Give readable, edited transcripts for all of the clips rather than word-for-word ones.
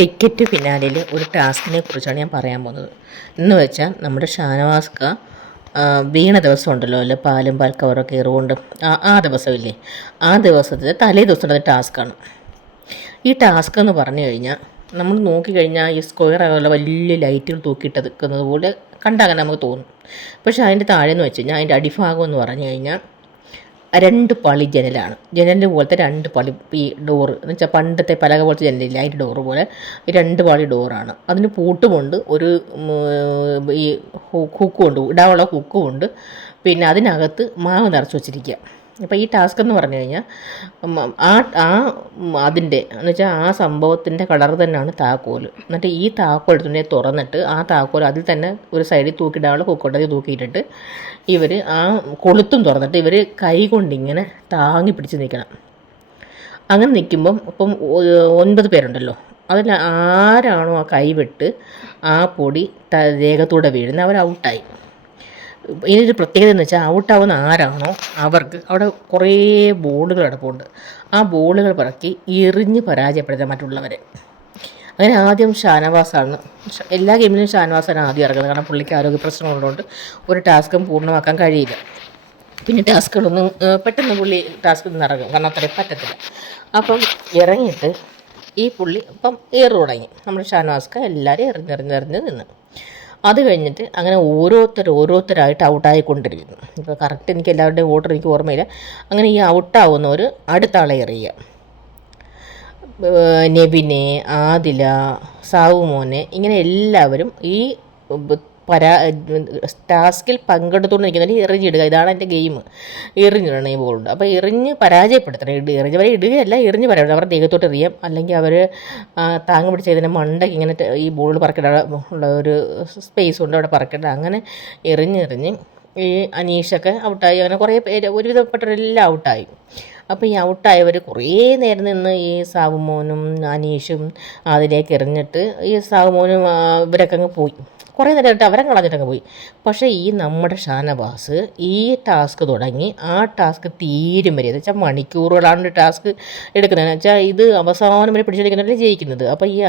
Ticket ഫിനാലിൽ ഒരു ടാസ്കിനെ കുറിച്ചാണ് ഞാൻ പറയാൻ പോകുന്നത്. എന്ന് വെച്ചാൽ നമ്മുടെ ഷാനവാസ്ക വീണ ദിവസം ഉണ്ടല്ലോ, അല്ലെ പാലും പാൽ കവറൊക്കെ എറുകൊണ്ട് ആ ദിവസമില്ലേ, ആ ദിവസത്തെ തലേ ദിവസത്തെ ടാസ്ക്കാണ് ഈ ടാസ്ക് എന്ന് പറഞ്ഞു കഴിഞ്ഞാൽ. നമ്മൾ നോക്കിക്കഴിഞ്ഞാൽ ഈ സ്ക്വയർ ആകുള്ള വലിയ ലൈറ്റുകൾ തൂക്കിയിട്ടെടുക്കുന്നത് പോലെ കണ്ടാൽ നമുക്ക് തോന്നും. പക്ഷേ അതിൻ്റെ താഴെന്ന് വെച്ച് കഴിഞ്ഞാൽ അതിൻ്റെ അടിഭാഗം എന്ന് പറഞ്ഞു കഴിഞ്ഞാൽ 2 പാളി ജനലാണ്. ജനലിൻ്റെ പോലത്തെ 2 പാളി ഈ ഡോറ് എന്ന് വെച്ചാൽ പണ്ടത്തെ പലക പോലത്തെ ജനലില്ല, അതിൻ്റെ ഡോറ് പോലെ 2 പാളി ഡോറാണ്. അതിന് പൂട്ടുമുണ്ട്, ഒരു ഈ ഹുക്കുമുണ്ട്, ഇടാനുള്ള ഹുക്കുമുണ്ട്. പിന്നെ അതിനകത്ത് മാവ് നിറച്ച് വച്ചിരിക്കുക. അപ്പോൾ ഈ ടാസ്ക് എന്ന് പറഞ്ഞു കഴിഞ്ഞാൽ അതിൻ്റെ എന്ന് വെച്ചാൽ ആ സംഭവത്തിൻ്റെ കളർ തന്നെയാണ് താക്കോൽ. എന്നിട്ട് ഈ താക്കോൽ എടുത്തിട്ട് തുറന്നിട്ട് ആ താക്കോൽ അതിൽ തന്നെ ഒരു സൈഡിൽ തൂക്കിയിടാനുള്ള ഹുക്കുണ്ടെങ്കിൽ തൂക്കിയിട്ടിട്ട് ഇവർ ആ കൊളുത്തും തുറന്നിട്ട് ഇവർ കൈ കൊണ്ടിങ്ങനെ താങ്ങി പിടിച്ച് നിൽക്കണം. അങ്ങനെ നിൽക്കുമ്പം ഇപ്പം 9 പേരുണ്ടല്ലോ, അതിൽ ആരാണോ ആ കൈവിട്ട് ആ പൊടി ദേഹത്തൂടെ വീഴുന്നത് അവർ ഔട്ടായി. ഇതിനൊരു പ്രത്യേകത എന്ന് വെച്ചാൽ ഔട്ടാവുന്ന ആരാണോ അവർക്ക് അവിടെ കുറേ ബോളുകൾ കിടപ്പുണ്ട്. ആ ബോളുകൾ പറക്കി എറിഞ്ഞ് പരാജയപ്പെടുത്താൻ മറ്റുള്ളവരെ. അങ്ങനെ ആദ്യം ഷാനവാസാണ്. എല്ലാ ഗെയിമിലും ഷാനവാസാണ് ആദ്യം ഇറങ്ങുന്നത്. കാരണം പുള്ളിക്ക് ആരോഗ്യ പ്രശ്നമുള്ളതുകൊണ്ട് ഒരു ടാസ്കും പൂർണ്ണമാക്കാൻ കഴിയില്ല. പിന്നെ ടാസ്കുകളൊന്നും പെട്ടെന്ന് പുള്ളി ടാസ്കിൽ നിന്ന് ഇറങ്ങും, കാരണം അത്രയും പറ്റത്തില്ല. അപ്പം ഇറങ്ങിയിട്ട് ഈ പുള്ളി ഇപ്പം ഏറ് തുടങ്ങി. നമ്മുടെ ഷാനവാസ്ക എല്ലാവരും എറിഞ്ഞെറിഞ്ഞെറിഞ്ഞ് നിന്ന്. അത് കഴിഞ്ഞിട്ട് അങ്ങനെ ഓരോരുത്തരായിട്ട് ഔട്ടായിക്കൊണ്ടിരിക്കുന്നു. ഇപ്പോൾ കറക്റ്റ് എനിക്ക് എല്ലാവരുടെയും ഓർഡർ എനിക്ക് ഓർമ്മയില്ല. അങ്ങനെ ഈ ഔട്ടാവുന്നവർ അടുത്ത ആളെ എറിയുക. നെവിനെ, ആദില, സാവുമോനെ, ഇങ്ങനെ എല്ലാവരും ഈ ടാസ്കിൽ പങ്കെടുത്തുകൊണ്ടിരിക്കുന്നതിൽ എറിഞ്ഞിടുക. ഇതാണ് എൻ്റെ ഗെയിം. എറിഞ്ഞിടണം ഈ ബോളുണ്ട്. അപ്പോൾ എറിഞ്ഞ് പരാജയപ്പെടുത്തണം. എറിഞ്ഞവരെ ഇടുകയല്ല, എറിഞ്ഞ് പരാജയം. അവരുടെ ദേഹത്തോട്ട് എറിയാം, അല്ലെങ്കിൽ അവർ താങ്ങ് പിടിച്ച് ഇതിൻ്റെ മണ്ടയ്ക്ക് ഇങ്ങനെ ഈ ബോൾ പറക്കിട ഉള്ള ഒരു സ്പേസ് ഉണ്ട്, അവിടെ പറക്കിട. അങ്ങനെ എറിഞ്ഞെറിഞ്ഞ് ഈ അനീഷൊക്കെ ഔട്ടായി. അങ്ങനെ കുറേ പേര് ഒരുവിധപ്പെട്ടവരെല്ലാം ഔട്ടായി. അപ്പോൾ ഈ ഔട്ടായവർ കുറേ നേരം നിന്ന് ഈ സാവുമോനും അനീഷും അതിലേക്ക് എറിഞ്ഞിട്ട് ഈ സാവുമോനും ഇവരൊക്കെ അങ്ങ് പോയി. കുറേ നേരമായിട്ട് അവരെ കളഞ്ഞിട്ടങ്ങ് പോയി. പക്ഷേ ഈ നമ്മുടെ ഷാനവാസ് ഈ ടാസ്ക് തുടങ്ങി ആ ടാസ്ക് തീരും വരെ, എന്ന് വെച്ചാൽ മണിക്കൂറുകളാണ് ടാസ്ക് എടുക്കുന്നത്. വെച്ചാൽ ഇത് അവസാനം വരെ പിടിച്ചെടുക്കുന്നവരല്ലേ ജയിക്കുന്നത്. അപ്പോൾ ഈ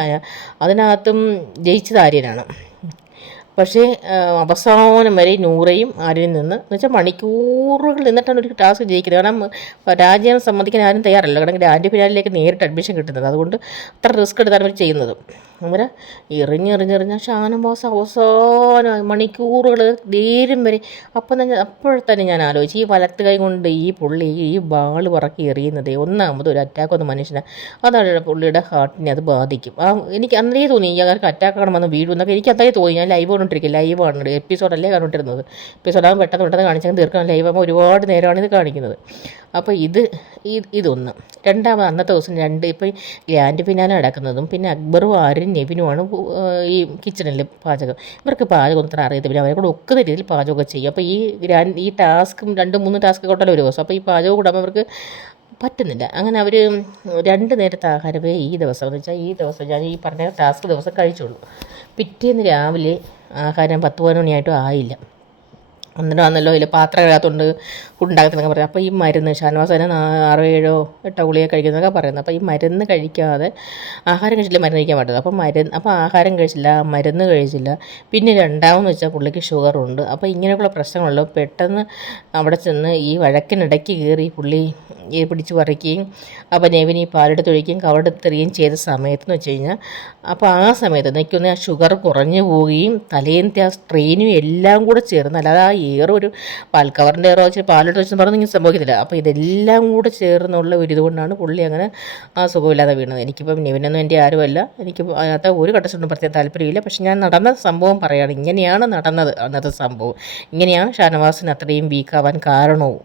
അതിനകത്തും ജയിച്ചത് ആര്യനാണ്. പക്ഷേ അവസാനം വരെ നൂറയും ആര്യനിൽ നിന്ന് എന്ന് വെച്ചാൽ മണിക്കൂറുകൾ നിന്നിട്ടാണ് ഒരു ടാസ്ക് ജയിക്കുന്നത്. കാരണം രാജ്യം സമ്മതിക്കാൻ ആരും തയ്യാറല്ല. കാരണം ഗ്രാൻഡ് ഫിനാലിലേക്ക് നേരിട്ട് അഡ്മിഷൻ കിട്ടുന്നത്, അതുകൊണ്ട് അത്ര റിസ്ക് എടുത്താണ് അവർ ചെയ്യുന്നത്. അങ്ങനെ എറിഞ്ഞെറിഞ്ഞെറിഞ്ഞ ഷാനവാസ് അവസാനം മണിക്കൂറുകൾ നേരം വരെ. അപ്പോഴത്തന്നെ ഞാൻ ആലോചിച്ചു, ഈ വലത്ത് കൈ കൊണ്ട് ഈ പുള്ളി ഈ ബാൾ പറക്കി എറിയുന്നത് ഒന്നാമത് ഒരു അറ്റാക്ക് വന്ന മനുഷ്യനെ, അതാണ് പുള്ളിയുടെ ഹാർട്ടിനെ അത് ബാധിക്കും. എനിക്ക് അന്നേ തോന്നി ഈ ആൾക്ക് അറ്റാക്ക് ആകണമെന്ന് വീഴുമെന്നൊക്കെ എനിക്ക് അത്രേ തോന്നി. ഞാൻ ലൈവ് കണ്ടിരിക്കും, ലൈവാണ്, എപ്പിസോഡല്ലേ കണ്ടിരുന്നത്. എപ്പിസോഡാകുമ്പോൾ പെട്ടെന്ന് കാണിച്ചാൽ തീർക്കാൻ ലൈവാകുമ്പോൾ ഒരുപാട് നേരമാണ് ഇത് കാണിക്കുന്നത്. അപ്പോൾ ഇതൊന്ന്. രണ്ടാമത് അന്നത്തെ ദിവസം ഇപ്പോൾ ഗ്രാൻഡ് ഫിനാലെ നടക്കുന്നതും പിന്നെ അക്ബറും ആര്യനും നെവിനുമാണ് ഈ കിച്ചണിൽ പാചകം. ഇവർക്ക് പാചകം അത്ര അറിയത്തില്ല, അവരെ കൂടെ ഒക്കുന്ന രീതിയിൽ പാചകമൊക്കെ ചെയ്യും. അപ്പോൾ ഈ ടാസ്കും 2-3 ടാസ്ക് കൊണ്ടല്ലോ ഒരു ദിവസം. അപ്പോൾ ഈ പാചകം കൂടാകുമ്പോൾ അവർക്ക് പറ്റുന്നില്ല. അങ്ങനെ അവർ 2 നേരത്തെ ആഹാരമേ ഈ ദിവസം, എന്ന് വെച്ചാൽ ഈ ദിവസം ഞാൻ ഈ പറഞ്ഞ ടാസ്ക് ദിവസം കഴിച്ചുള്ളൂ. പിറ്റേന്ന് രാവിലെ ആഹാരം 10-11 മണിയായിട്ടും ആയില്ല. എന്നിട്ടാണല്ലോ ഇതിൽ പാത്രം കഴുകാത്തതുകൊണ്ട് ഉണ്ടാകത്തില്ലെന്നൊക്കെ പറയാം. അപ്പോൾ ഈ മരുന്ന് ഷാനവാസനെ 6-7-8 ഗുളിക കഴിക്കുന്നതൊക്കെ പറയുന്നത്. അപ്പോൾ ഈ മരുന്ന് കഴിക്കാതെ ആഹാരം കഴിച്ചില്ല, മരുന്ന് കഴിക്കാൻ പറ്റുന്നത്. അപ്പോൾ ആഹാരം കഴിച്ചില്ല, മരുന്ന് കഴിച്ചില്ല. പിന്നെ രണ്ടാമെന്ന് വെച്ചാൽ പുള്ളിക്ക് ഷുഗറുണ്ട്. അപ്പോൾ ഇങ്ങനെയൊക്കെയുള്ള പ്രശ്നങ്ങളുള്ളൂ. പെട്ടെന്ന് അവിടെ ചെന്ന് ഈ വഴക്കിനിടയ്ക്ക് കയറി പുള്ളി പിടിച്ച് പറിക്കുകയും അപ്പോൾ നെവിന് ഈ പാലെടുത്തൊഴിക്കുകയും കവടെത്തെറിയുകയും ചെയ്ത സമയത്തെന്ന് വെച്ച് കഴിഞ്ഞാൽ, അപ്പോൾ ആ സമയത്ത് എനിക്കൊന്ന് ആ ഷുഗർ കുറഞ്ഞു പോവുകയും തലേന്നത്തെ ആ സ്ട്രെയിനും എല്ലാം കൂടെ ചേർന്ന്, അല്ലാതെ ആ ഒരു പാൽക്കവറിൻ്റെ വെച്ച് പാലിട്ട് വെച്ച് പറഞ്ഞ് ഇങ്ങനെ സംഭവിക്കത്തില്ല. അപ്പോൾ ഇതെല്ലാം കൂടെ ചേർന്നുള്ള ഒരു ഇതുകൊണ്ടാണ് പുള്ളി അങ്ങനെ ആ സുഖമില്ലാതെ വീണത്. എനിക്കിപ്പം നെവിനൊന്നും എൻ്റെ ആരുമല്ല, എനിക്ക് അതിനകത്ത് ഒരു ഘട്ടത്തിനൊന്നും പ്രത്യേക താല്പര്യമില്ല. പക്ഷെ ഞാൻ നടന്ന സംഭവം പറയുകയാണ്, ഇങ്ങനെയാണ് നടന്നത് അന്നത്തെ സംഭവം. ഇങ്ങനെയാണ് ഷാനവാസിന് അത്രയും വീക്കാവാൻ കാരണവും.